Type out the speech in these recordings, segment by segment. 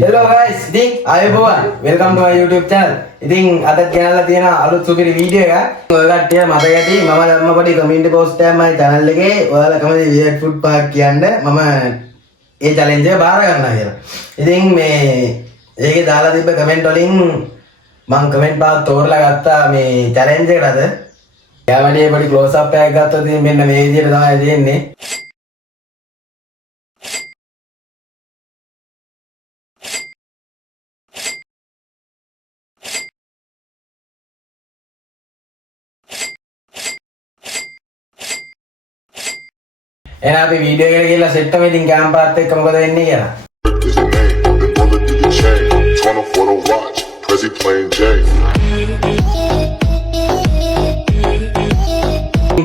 Hello guys, ඉතින් ආයුබෝවන්. welcome to my YouTube channel. ඉතින් අද ගෙනල්ලා තියෙන අලුත් සුපිරි වීඩියෝ එකක්. ඔයාලා කට්ටිය මතක ඇති මම දැම්ම පොඩි කමෙන්ට් පෝස්ට් එකක් මගේ channel එකේ. ඔයාලා කැමති weird food park කියන්න මම ඒ challenge එක බාර ගන්නවා කියලා. ඉතින් මේ ඒකේ දාලා තිබ්බ කමෙන්ට් වලින් මම කමෙන්ට් පාස් තෝරලා ගත්තා මේ challenge එකට අද. යාවලියේ පොඩි close up එකක් ගත්තොත් ඉතින් මෙන්න මේ විදිහට තමයි තියෙන්නේ. එහෙනම් අපි වීඩියෝ එකට ගිහලා සෙට් වෙමු ඉතින් කැම් පාත් එක්ක මොකද වෙන්නේ කියලා.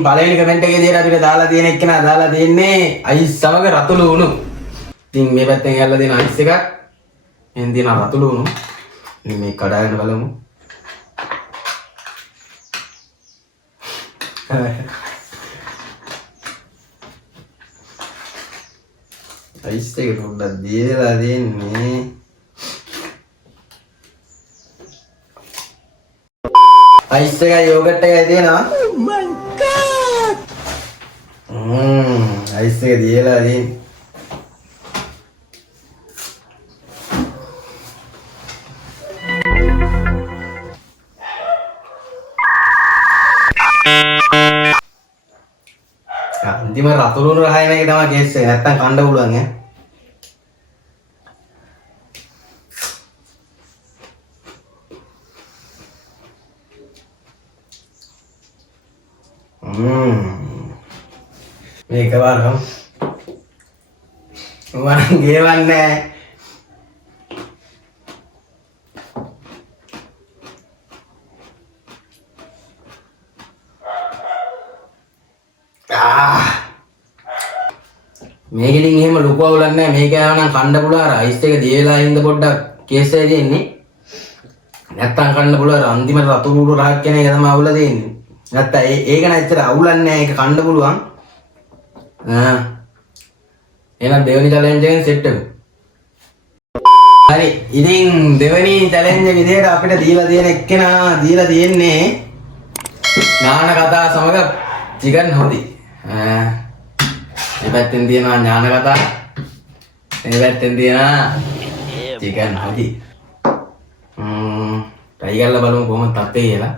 පළවෙනි කමෙන්ට් එකේ දිහා අපිට දාලා තියෙන එක්කෙනා දාලා තියෙන්නේ අයිස් සමග රතුළු උණු. ඉතින් මේ පැත්තෙන් ඇල්ලලා දෙන අයිස් එකක් එන් දින රතුළු උණු. ඉතින් මේ කඩාගෙන බලමු. අයිස් එක පොඩ්ඩක් දීලා දෙන්නේ. අයිස් එකයි යෝගට් එකයි තියෙනවා. Oh my god. අයිස් එක දීලා දෙන්නේ. අන්තිම රතුළු උණු රහයන එක තමයි කේස් එක. නැත්තම් කන්න පුළුවන් ඈ. මේක බලන්න. මම ගෙවන්නේ. මේකෙන් එහෙම ලොකු අවුලක් නැහැ. මේක යනවා නම් කන්න පුළුවන්. අර අයිස් එක දියලා ඉඳ පොඩ්ඩක් කේස් එකේ තියෙන්නේ. නැත්තම් කන්න පුළුවන්. අන්තිම රතුළු උණු රහක් කියන එක තමයි අවුල තියෙන්නේ. නැත්තම් ඒක නැත්තර අවුලක් නැහැ. ඒක කන්න පුළුවන්. එහෙනම් දෙවෙනි challenge එකෙන් සෙට් වෙමු. හරි. ඉතින් දෙවෙනි challenge එක විදිහට අපිට දීලා තියෙන එක්කෙනා දීලා තියෙන්නේ ඥාන කතා සමග චිකන් හොදි. මේ පැත්තෙන් තියෙනවා ඥාන කතා. මේ පැත්තෙන් තියෙනවා චිකන් හොදි. try කරලා බලමු කොහොමද තත්ත්වය කියලා.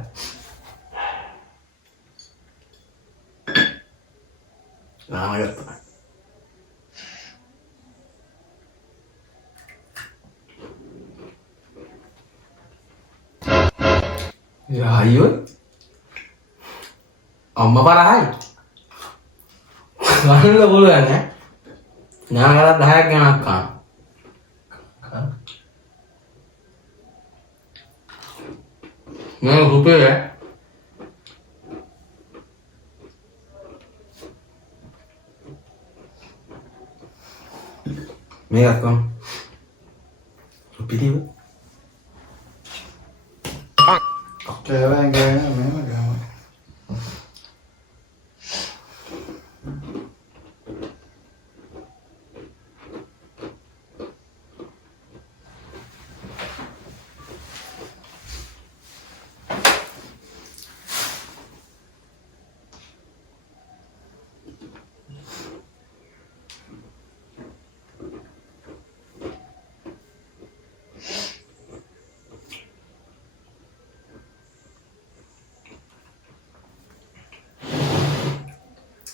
නාමගත්තා. Ya ayo. Amma parahai. Mana පුළුවන් ඈ. ඥානකට 10ක් ගණක් ගන්න. මේ රුපියල් මේක කොම් රුපියල්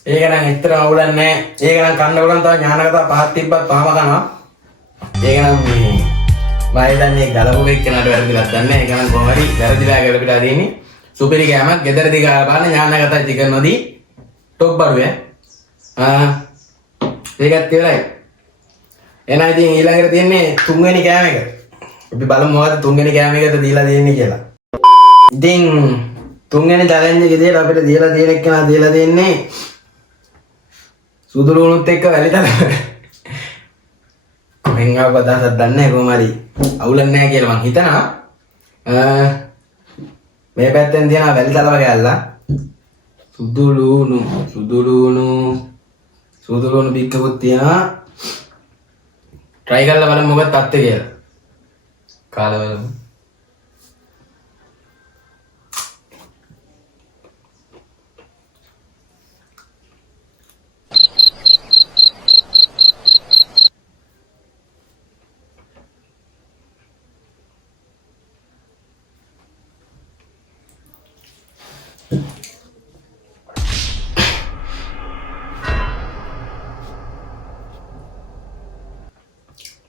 ඒක නම් ඇත්තටම අවුලක් නැහැ. ඒක නම් කන්න පුළුවන්. තව ඥාන කතා පහක් තිබ්බත් පහම කනවා. ඒක නම් මේ මම දන්නේ ගලපු එක්කනට වැරදිලා දන්නේ. ඒක නම් කොහොම හරි වැරදිලා ගලපිලා දෙන්නේ. සුපිරි කෑමක් ගෙදරදී ගාලා බලන්න ඥාන කතා චිකන් නොදී টොප් බඩුවේ. ඒකත් ඉවරයි. එහෙනම් ඉතින් ඊළඟට තියෙන්නේ තුන්වෙනි කෑම එක. අපි බලමු මොකද තුන්වෙනි කෑම එකට දීලා දෙන්නේ කියලා. ඉතින් තුන්වෙනි challenge එකේ විදියට අපිට දීලා තියෙන එක්කන දීලා දෙන්නේ සුදුළු උණුත් එක්ක වැලි තල. කොහෙන් ආව අදහසක් දන්නේ නැහැ කොහොම හරි අවුලක් නැහැ කියලා මං හිතනවා. මේ පැත්තෙන් තියෙනවා වැලි තල වගේ ඇල්ලා. සුදුළු උණු බික්කකුත් තියෙනවා. try කරලා බලමු මොකක්ද තත්ත්වය කියලා. කාලා බලමු.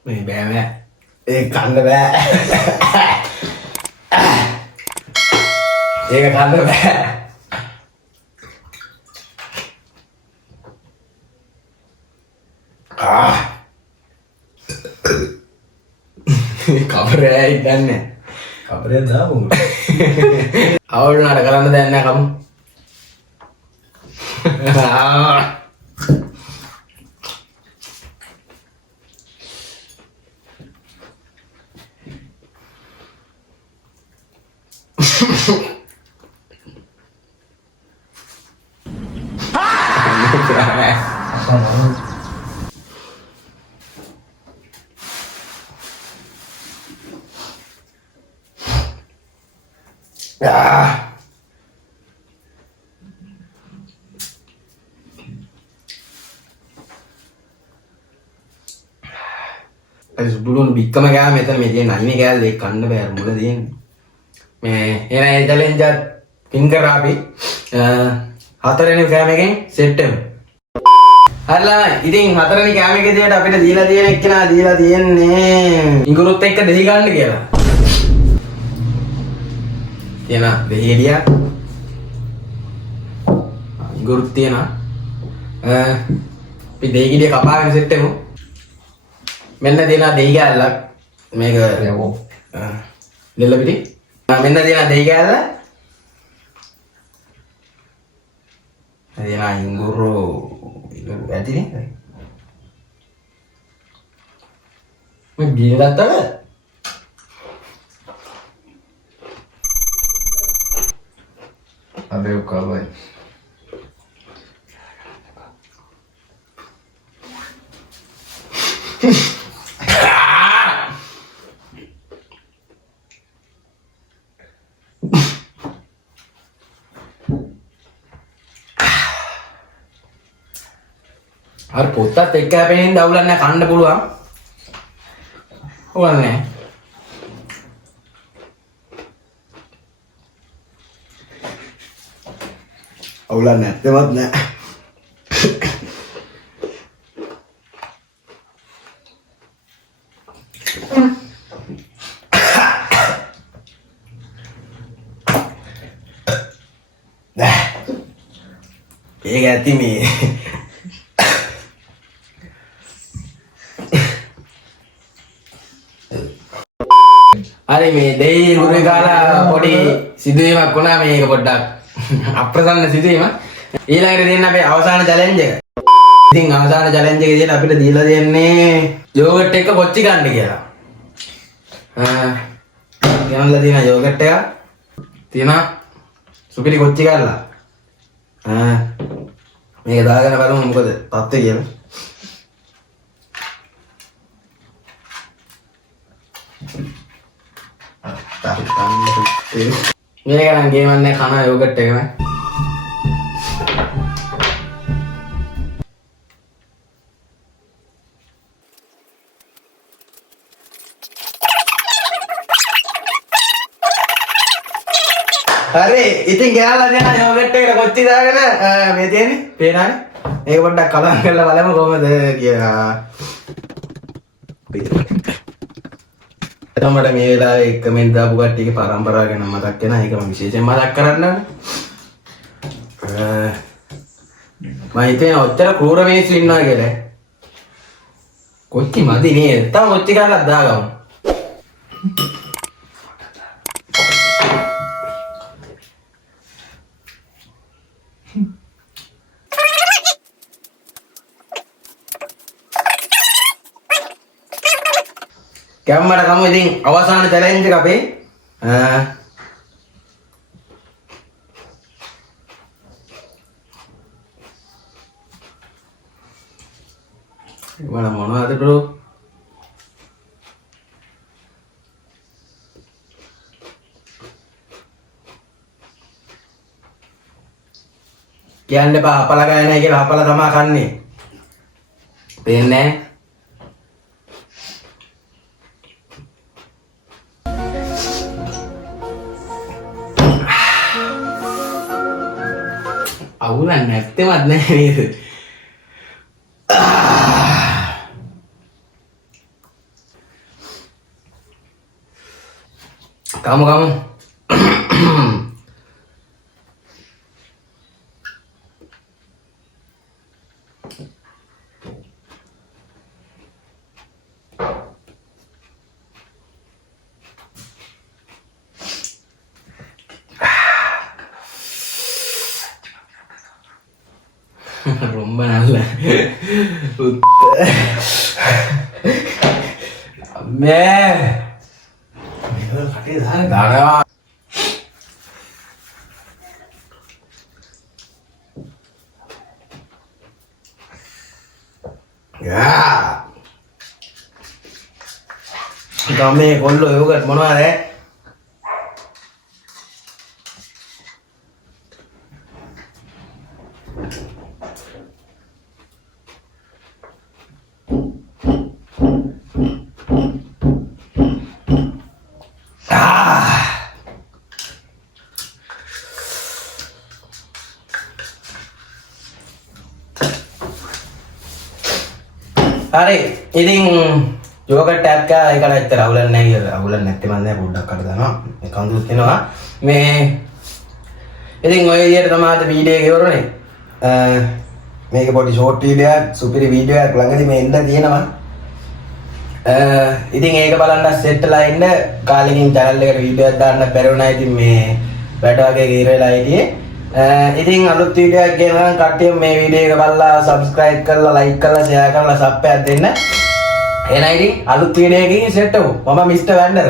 මේ බෑ ඒ කන්න බෑ. ඒක කන්න බෑ. කබරේ ඉන්නේ. කබරේ දාමු. අවුල් නඩ කරන්න දෙයක් නෑ කමු. Sebelum bikam kaya meter media nah ini kaya lek kan bayar mulai dia me ini challenge finger api hatar ini kaya mekin settem harla ini hatar ini kaya mekin dia tapi dia kena dia nih ingurut tek dehi kan kaya dia na dehi dia ingurut dia na pi dehi dia kapal kan settem මෙන්න දෙනා දෙයි ගැල්ලක් මේක යවෝ දෙල්ල පිටි මෙන්න දෙනා දෙයි ගැල්ල දෙනා ඉංගුරු ඇතිනේ මේ ගිහින් ගත්තද අද ඔක්කොමයි අර පොත්තත් එක්ක හැපෙනින් දවුලක් නැහැ කන්න පුළුවන්. ඕන නැහැ. අවුලක් නැත්තේවත් නැහැ. ඒක ඇති මේ හරි මේ දෙයි ගුරු කාලා පොඩි සිදුවීමක් වුණා මේක පොඩ්ඩක් අප්‍රසන්න සිදුවීමක් ඊළඟට දෙන්න අපේ අවසාන චැලෙන්ජ් එක. ඉතින් අවසාන චැලෙන්ජ් එකේ දෙන්න අපිට දීලා දෙන්නේ යෝගට් එක කොච්චි ගන්න කියලා. ගෙනල්ලා තියෙන යෝගට් එක තියෙන සුපිරි කොච්චි ගාලා. මේක දාගෙන බලමු මොකද තත්ත්වය කියලා. මේක නම් ගේමන්නේ කන යෝගට් එකම. හරි ඉතින් ගෑලා දෙන යෝගට් එකට කොච්චි දාගෙන මේ තියෙන්නේ පේනවනේ. මේක පොඩ්ඩක් කලවම් කරලා බලමු කොහමද කියලා. මට මේ වෙලාවේ කමෙන්ට් දාපු කට්ටියගේ පරම්පරාව ගැන මතක් වෙනවා. ඒක මම විශේෂයෙන් මතක් කරන්න. මම හිතන්නේ ඔච්චර ක්‍රූර මිනිස්සු ඉන්නවා කියලා. කොච්චි මදි නේද? තව කොච්චි කරලා දාගමු. කැම්මට කමු ඉතින් අවසාන චැලෙන්ජ් එක අපේ මොනවද බ්‍රෝ කියන්න එපා අපල ගෑ නැහැ කියලා අපල තමයි කන්නේ. පේන්නේ අවුලක් නැත්තේවත් නැහැ නේද? Kamu. ரொம்ப நல்ல அம்மே தானே Kami කොල්ලෝ යෝගට් මොනවද? හරි ඉතින් යෝගට් එකක් ඒකට ඇත්තට අවුලක් නැහැ කියලා. අවුලක් නැත්තේ මම දැන් පොඩ්ඩක් අර දානවා. මේ කඳුත් වෙනවා. මේ ඉතින් ඔය විදියට තමයි අද වීඩියෝ එක ඉවරනේ. මේක පොඩි ෂෝට් වීඩියෝ එකක්, සුපිරි වීඩියෝ එකක් ළඟදී මේ එන්න තියෙනවා. ඉතින් ඒක බලන්න සෙට්ලා ඉන්න කාලෙකින් channel එකට වීඩියෝ එකක් දාන්න බැරි වුණා. ඉතින් මේ වැඩ වගේ ගිර වෙලා හිටියේ. ඉතින් අලුත් වීඩියෝ එකක් ගෙනනම් කට්ටිය මේ වීඩියෝ එක බලලා subscribe කරලා like කරලා share කරලා sub එකක් දෙන්න. එහෙනම් ඉතින් අලුත් වීඩියෝ එකකින් සෙට් වෙමු. මම මිස්ටර් වැන්ඩර්.